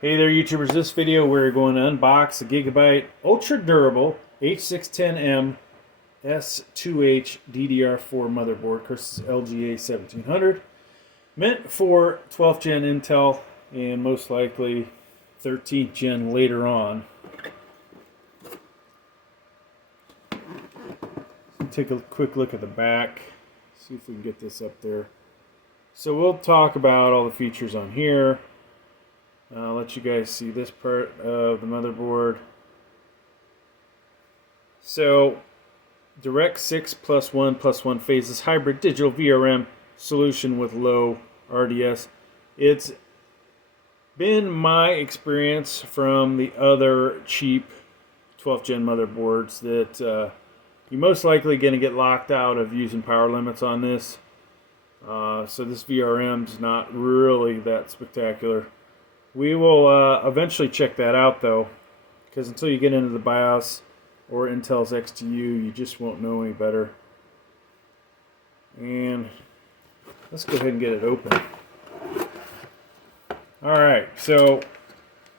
Hey there YouTubers, this video we're going to unbox the Gigabyte ultra durable H610m S2H Ddr4 motherboard. Of course, it's LGA 1700. Meant for 12th gen Intel and most likely 13th gen later on. Take a quick look at the back, see if we can get this up there. So we'll talk about all the features on here. I'll let you guys see this part of the motherboard. So, direct 6 plus 1 plus 1 phases hybrid digital VRM solution with low RDS. It's been my experience from the other cheap 12th gen motherboards that you're most likely going to get locked out of using power limits on this. So this VRM's not really that spectacular. We will eventually check that out though, because until you get into the BIOS or Intel's XTU, you just won't know any better. And let's go ahead and get it open. Alright, so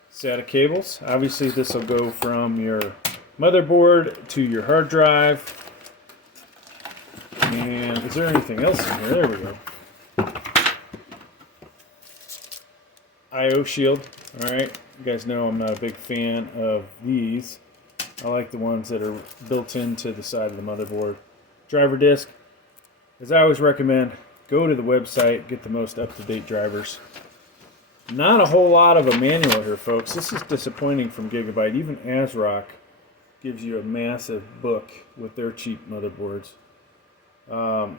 SATA cables. Obviously this will go from your motherboard to your hard drive. And is there anything else in here? There we go. I/O shield. Alright, you guys know I'm not a big fan of these. I like the ones that are built into the side of the motherboard. Driver disc. As I always recommend, go to the website, get the most up-to-date drivers. Not a whole lot of a manual here, folks. This is disappointing from Gigabyte. Even ASRock gives you a massive book with their cheap motherboards. So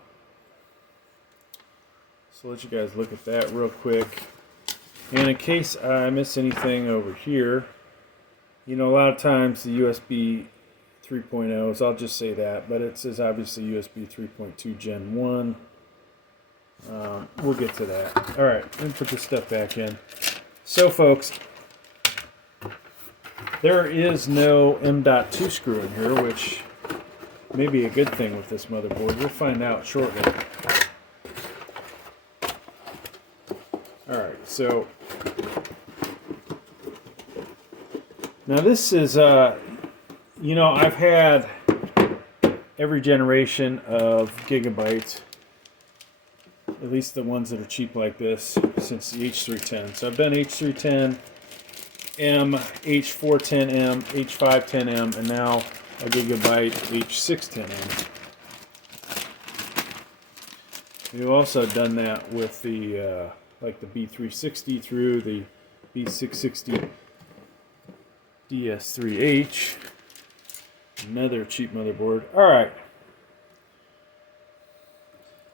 let you guys look at that real quick. And in case I miss anything over here, you know, a lot of times the USB 3.0s, I'll just say that, but it says obviously USB 3.2 Gen 1. We'll get to that. Alright, let me put this stuff back in. So folks, there is no M.2 screw in here, which may be a good thing with this motherboard. We'll find out shortly. Alright, so now this is, you know, I've had every generation of Gigabyte, at least the ones that are cheap like this, since the H310. So I've done H310M, H410M, H510M, and now a Gigabyte H610M. We've also done that with the like the B360 through the B660 Ds3H, another cheap motherboard. Alright,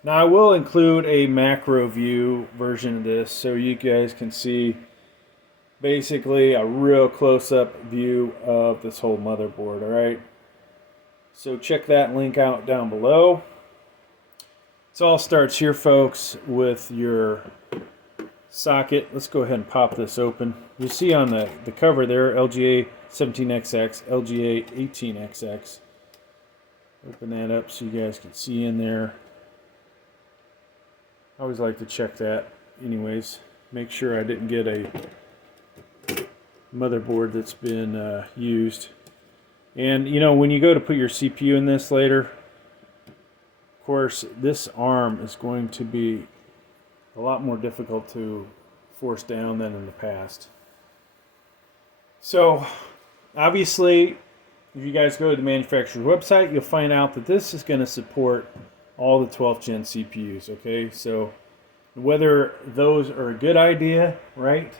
now I will include a macro view version of this so you guys can see basically a real close-up view of this whole motherboard. Alright, so check that link out down below. It all starts here, folks, with your socket. Let's go ahead and pop this open. You'll see on the cover there, LGA 17XX, LGA 18XX. Open that up so you guys can see in there. I always like to check that anyways. Make sure I didn't get a motherboard that's been used. And you know, when you go to put your CPU in this later, of course, this arm is going to be a lot more difficult to force down than in the past. So obviously, if you guys go to the manufacturer's website, you'll find out that this is going to support all the 12th gen CPUs. Okay, so whether those are a good idea, right?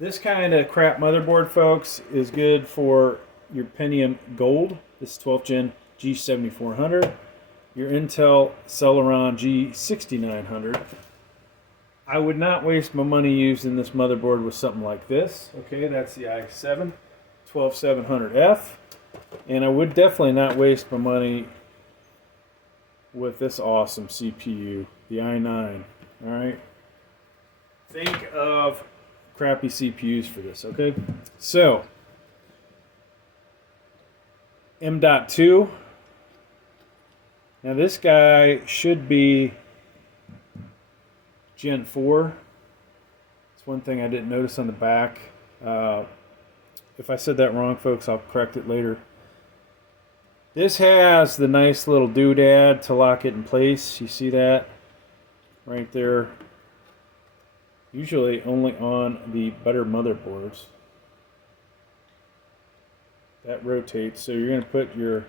This kind of crap motherboard, folks, is good for your Pentium Gold. This is 12th gen G7400. Your Intel Celeron G6900. I would not waste my money using this motherboard with something like this. Okay, that's the i7 12700F. And I would definitely not waste my money with this awesome CPU, the i9. Alright? Think of crappy CPUs for this, okay? So, M.2. Now this guy should be Gen 4, as one thing I didn't notice on the back. If I said that wrong, folks, I'll correct it later. This has the nice little doodad to lock it in place. You see that right there? Usually only on the better motherboards. That rotates, so you're going to put your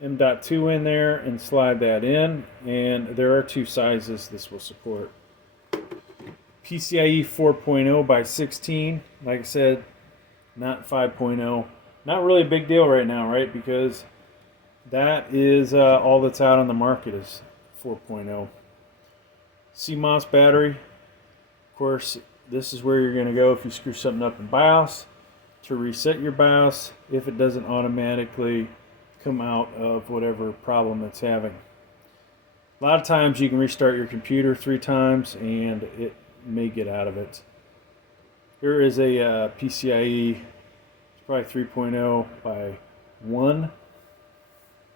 M.2 in there and slide that in, and there are two sizes this will support. PCIe 4.0 by 16, like I said, not 5.0. Not really a big deal right now, right? Because that is all that's out on the market is 4.0. CMOS battery. Of course, this is where you're going to go if you screw something up in BIOS to reset your BIOS if it doesn't automatically come out of whatever problem it's having. A lot of times you can restart your computer 3 times and it may get out of it. Here is a PCIe, probably 3.0 by 1.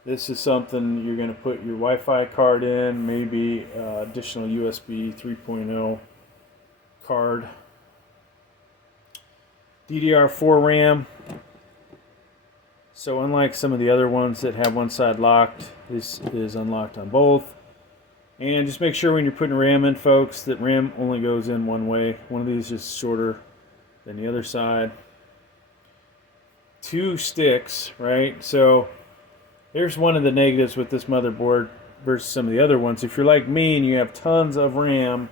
This is something you're going to put your Wi-Fi card in, maybe additional USB 3.0 card. Ddr4 Ram. So unlike some of the other ones that have one side locked, this is unlocked on both. And just make sure when you're putting RAM in, folks, that RAM only goes in one way. One of these is shorter than the other side. 2 sticks, right? So there's one of the negatives with this motherboard versus some of the other ones. If you're like me and you have tons of RAM,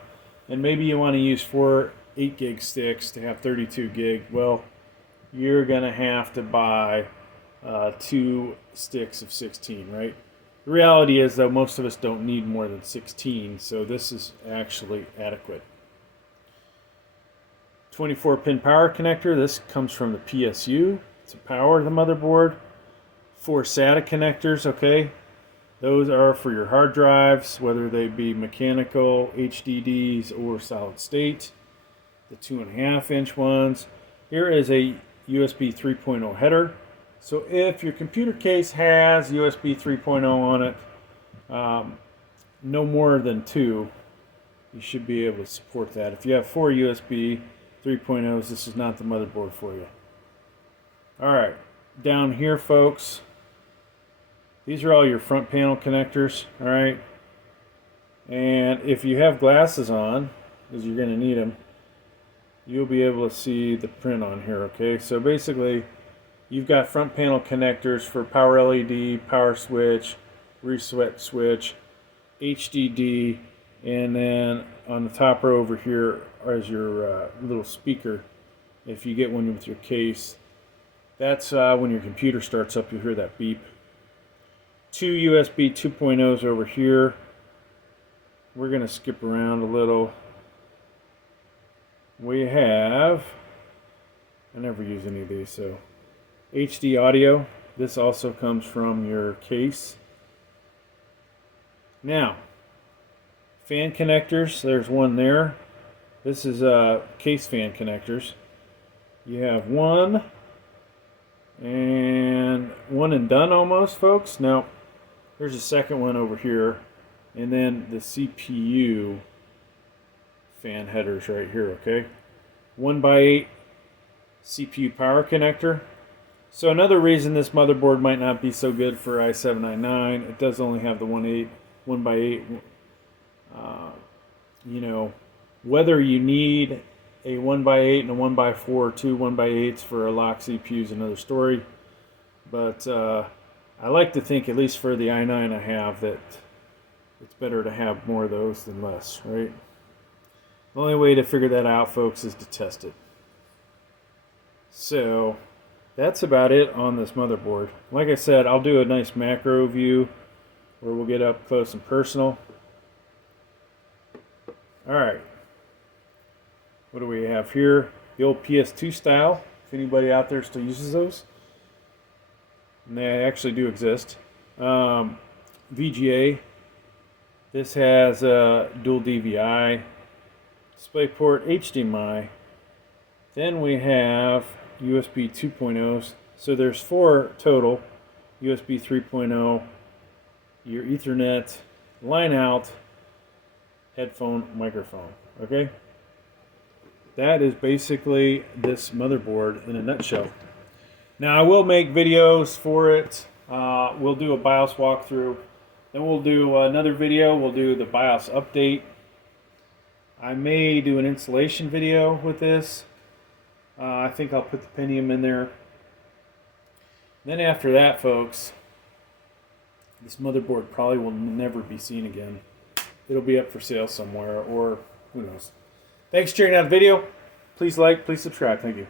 and maybe you want to use 4 8-gig sticks to have 32 gig, well, you're going to have to buy 2 sticks of 16, right? The reality is, though, most of us don't need more than 16, so this is actually adequate. 24-pin power connector. This comes from the PSU to power the motherboard. 4 SATA connectors, okay? Those are for your hard drives, whether they be mechanical, HDDs, or solid state. The 2.5-inch ones. Here is a USB 3.0 header. So if your computer case has USB 3.0 on it, no more than 2, you should be able to support that. If you have 4 USB 3.0s, this is not the motherboard for you. Alright, down here, folks, these are all your front panel connectors, alright? And if you have glasses on, because you're going to need them, you'll be able to see the print on here, okay? So basically, you've got front panel connectors for power LED, power switch, reset switch, HDD, and then on the top row over here is your little speaker. If you get one with your case, that's when your computer starts up, you'll hear that beep. 2 USB 2.0s over here. We're going to skip around a little. We have, I never use any of these, so HD audio. This also comes from your case. Now, fan connectors, there's one there. This is case fan connectors. You have one and one and done almost, folks. Now, there's a second one over here, and then the CPU fan headers right here, okay? 1x8 CPU power connector. So another reason this motherboard might not be so good for i7-99, it does only have the 1x8. You know, whether you need a 1x8 and a 1x4 or 2 1x8s for a lock CPU is another story. But I like to think, at least for the i9 I have, that it's better to have more of those than less, right? The only way to figure that out, folks, is to test it. So that's about it on this motherboard. Like I said, I'll do a nice macro view where we'll get up close and personal. Alright, what do we have here? The old PS2 style, if anybody out there still uses those. And they actually do exist. VGA. This has a dual DVI, DisplayPort, HDMI. Then we have USB 2.0s. So there's 4 total. USB 3.0, your Ethernet, line out, headphone, microphone. Okay? that is basically this motherboard in a nutshell. Now I will make videos for it. We'll do a BIOS walkthrough. Then we'll do another video. We'll do the BIOS update. I may do an installation video with this. I think I'll put the Pentium in there. Then after that, folks, this motherboard probably will never be seen again. It'll be up for sale somewhere, or who knows. Thanks for checking out the video. Please like, please subscribe. Thank you.